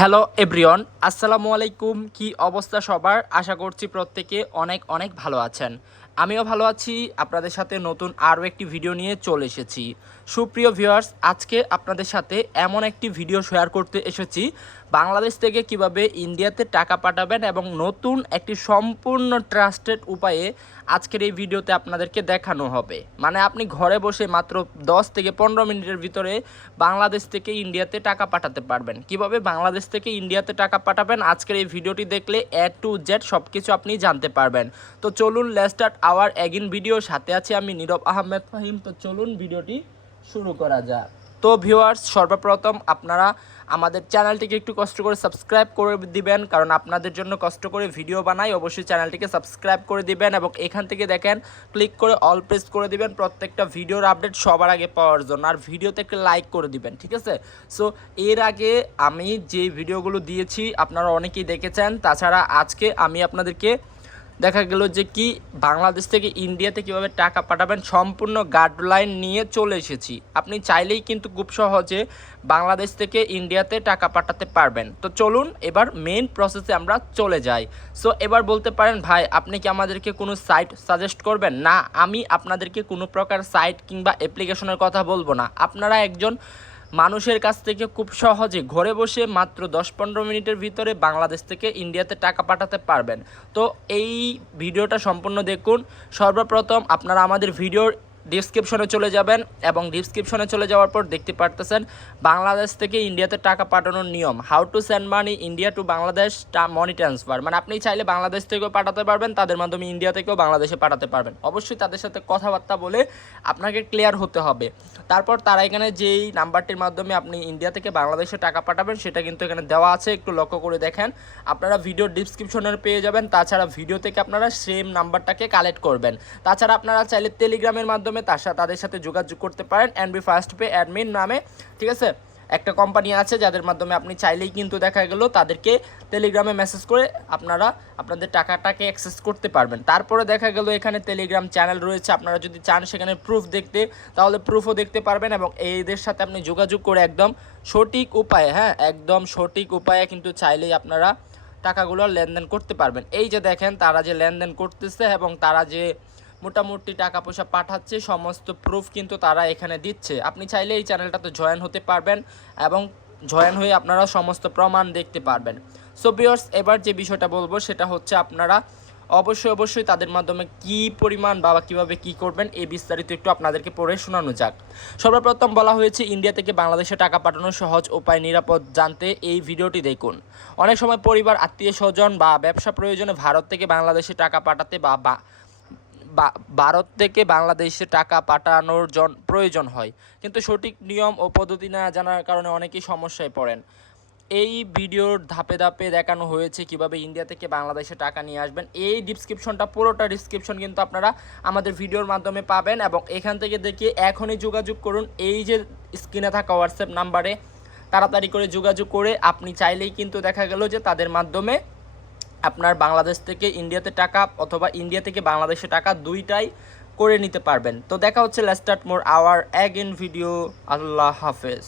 Hello everyone, আসসালামু আলাইকুম। কি অবস্থা সবার? আশা করছি প্রত্যেকে অনেক অনেক ভালো আছেন। আমিও ভালো আছি। আপনাদের সাথে নতুন আরও একটি ভিডিও নিয়ে চলে এসেছি। সুপ্রিয় ভিউয়ার্স, আজকে আপনাদের সাথে এমন একটি ভিডিও শেয়ার করতে এসেছি বাংলাদেশ থেকে কিভাবে ইন্ডিয়াতে টাকা পাঠাবেন এবং নতুন একটি সম্পূর্ণ ট্রাস্টেড উপায়ে আজকের এই ভিডিওতে আপনাদেরকে দেখানো হবে। মানে আপনি ঘরে বসে মাত্র 10 থেকে 15 মিনিটের ভিতরে বাংলাদেশ থেকে ইন্ডিয়াতে টাকা পাঠাতে পারবেন। কিভাবে বাংলাদেশ থেকে ইন্ডিয়াতে টাকা পাঠাবেন আজকের এই ভিডিওটি দেখলে এ টু জেড সব কিছু আপনি জানতে পারবেন। তো চলুন let's start our again video. সাথে আছে আমি নীরব আহমেদ ফাহিম। তো চলুন ভিডিওটি শুরু করা যাক। তো ভিউয়ার্স, সর্বপ্রথম আপনারা আমাদের চ্যানেলটিকে একটু কষ্ট করে সাবস্ক্রাইব করে দিবেন, কারণ আপনাদের জন্য কষ্ট করে ভিডিও বানাই। অবশ্যই চ্যানেলটিকে সাবস্ক্রাইব করে দিবেন এবং এখান থেকে দেখেন ক্লিক করে অল প্রেস করে দিবেন প্রত্যেকটা ভিডিওর আপডেট সবার আগে পাওয়ার জন্য। আর ভিডিওতে একটা লাইক করে দিবেন, ঠিক আছে? সো এর আগে আমি যে ভিডিওগুলো দিয়েছি আপনারা অনেকেই দেখেছেন। তাছাড়া আজকে আমি আপনাদেরকে দেখা গেল যে কি বাংলাদেশ থেকে ইন্ডিয়াতে কিভাবে টাকা পাঠাবেন সম্পূর্ণ গাইডলাইন নিয়ে চলে এসেছি। আপনি চাইলেই কিন্তু খুব সহজে বাংলাদেশ থেকে ইন্ডিয়াতে টাকা পাঠাতে পারবেন। তো চলুন এবার মেইন প্রসেসে আমরা চলে যাই। সো এবার বলতে পারেন, ভাই আপনি কি আমাদেরকে কোনো সাইট সাজেস্ট করবেন? না, আমি আপনাদেরকে কোনো প্রকার সাইট কিংবা অ্যাপ্লিকেশনের কথা বলবো না। আপনারা একজন মানুষের কাছ থেকে খুব সহজে ঘরে বসে মাত্র 10-15 মিনিটের ভিতরে বাংলাদেশ থেকে ইন্ডিয়াতে টাকা পাঠাতে পারবেন। তো এই ভিডিওটা সম্পূর্ণ দেখুন। সর্বপ্রথম আপনারা আমাদের ভিডিওর ডিসক্রিপশনে চলে যাবেন এবং ডিসক্রিপশনে চলে যাওয়ার পর দেখতে পারতেছেন বাংলাদেশ থেকে ইন্ডিয়াতে টাকা পাঠানোর নিয়ম, how to send money India to Bangladesh money transfer. মানে আপনি চাইলে বাংলাদেশ থেকেও পাঠাতে পারবেন, তাদের মাধ্যমে ইন্ডিয়া থেকেও বাংলাদেশে পাঠাতে পারবেন। অবশ্যই তাদের সাথে কথাবার্তা বলে আপনাকে ক্লিয়ার হতে হবে। তারপর তারা এখানে যেই নাম্বারটির মাধ্যমে আপনি ইন্ডিয়া থেকে বাংলাদেশে টাকা পাঠাবেন সেটা কিন্তু এখানে দেওয়া আছে, একটু লক্ষ্য করে দেখেন। আপনারা ভিডিও ডিসক্রিপশনের পেয়ে যাবেন। তাছাড়া ভিডিও থেকে আপনারা সেম নাম্বারটাকে কালেক্ট করবেন। তাছাড়া আপনারা চাইলে টেলিগ্রামের মাধ্যমে তাদের সাথে যোগাযোগ করতে পারেন এনবি ফার্স্ট পে অ্যাডমিন নামে, ঠিক আছে? একটা কোম্পানি আছে যাদের মাধ্যমে আপনি চাইলেই কিন্তু দেখা গেল তাদেরকে টেলিগ্রামে মেসেজ করে আপনারা আপনাদের টাকাটাকে অ্যাক্সেস করতে পারবেন। তারপরে দেখা গেল এখানে টেলিগ্রাম চ্যানেল রয়েছে, আপনারা যদি চান সেখানে প্রুফ দেখতে তাহলে প্রুফও দেখতে পারবেন এবং এদের সাথে আপনি যোগাযোগ করে একদম সঠিক উপায়ে, একদম সঠিক উপায়ে কিন্তু চাইলেই আপনারা টাকাগুলো লেনদেন করতে পারবেন। এই যে দেখেন তারা যে লেনদেন করতেছে এবং তারা যে মোটামুটি টাকা পয়সা পাঠাচ্ছে সমস্ত প্রুফ কিন্তু তারা এখানে দিচ্ছে। আপনি চাইলে এই চ্যানেলটাতে জয়েন হতে পারবেন এবং জয়েন হয়ে আপনারা সমস্ত প্রমাণ দেখতে পারবেন। সো ভিউয়ার্স, এবার যে বিষয়টা বলবো সেটা হচ্ছে আপনারা অবশ্যই তাদের মাধ্যমে কি পরিমাণ বা কীভাবে কি করবেন এই বিস্তারিত একটু আপনাদেরকে পড়ে শোনানো যাক। সর্বপ্রথম বলা হয়েছে ইন্ডিয়া থেকে বাংলাদেশে টাকা পাঠানোর সহজ উপায় নিরাপদ জানতে এই ভিডিওটি দেখুন। অনেক সময় পরিবার, আত্মীয় স্বজন বা ব্যবসা প্রয়োজনে ভারত থেকে বাংলাদেশে টাকা পাঠাতে ভারত থেকে বাংলাদেশে টাকা পাঠানোর প্রয়োজন হয়, কিন্তু সঠিক নিয়ম ও পদ্ধতি না জানার কারণে অনেকেই সমস্যায় পড়েন। এই ভিডিওর ধাপে ধাপে দেখানো হয়েছে কিভাবে ইন্ডিয়া থেকে বাংলাদেশে টাকা নিয়ে আসবেন। এই ডিসক্রিপশনটা পুরোটা ডিসক্রিপশন কিন্তু আপনারা আমাদের ভিডিওর মাধ্যমে পাবেন এবং এখান থেকে দেখে এখনই যোগাযোগ করুন। এই যে স্ক্রিনে থাকা হোয়াটসঅ্যাপ নাম্বারে তাড়াতাড়ি করে যোগাযোগ করে আপনি চাইলেই কিন্তু দেখা গেল যে তাদের মাধ্যমে আপনার বাংলাদেশ থেকে ইন্ডিয়াতে টাকা অথবা ইন্ডিয়া থেকে বাংলাদেশে টাকা দুইটাই করে নিতে পারবেন। তো দেখা হচ্ছে let's start more our again video. আল্লাহ হাফেজ।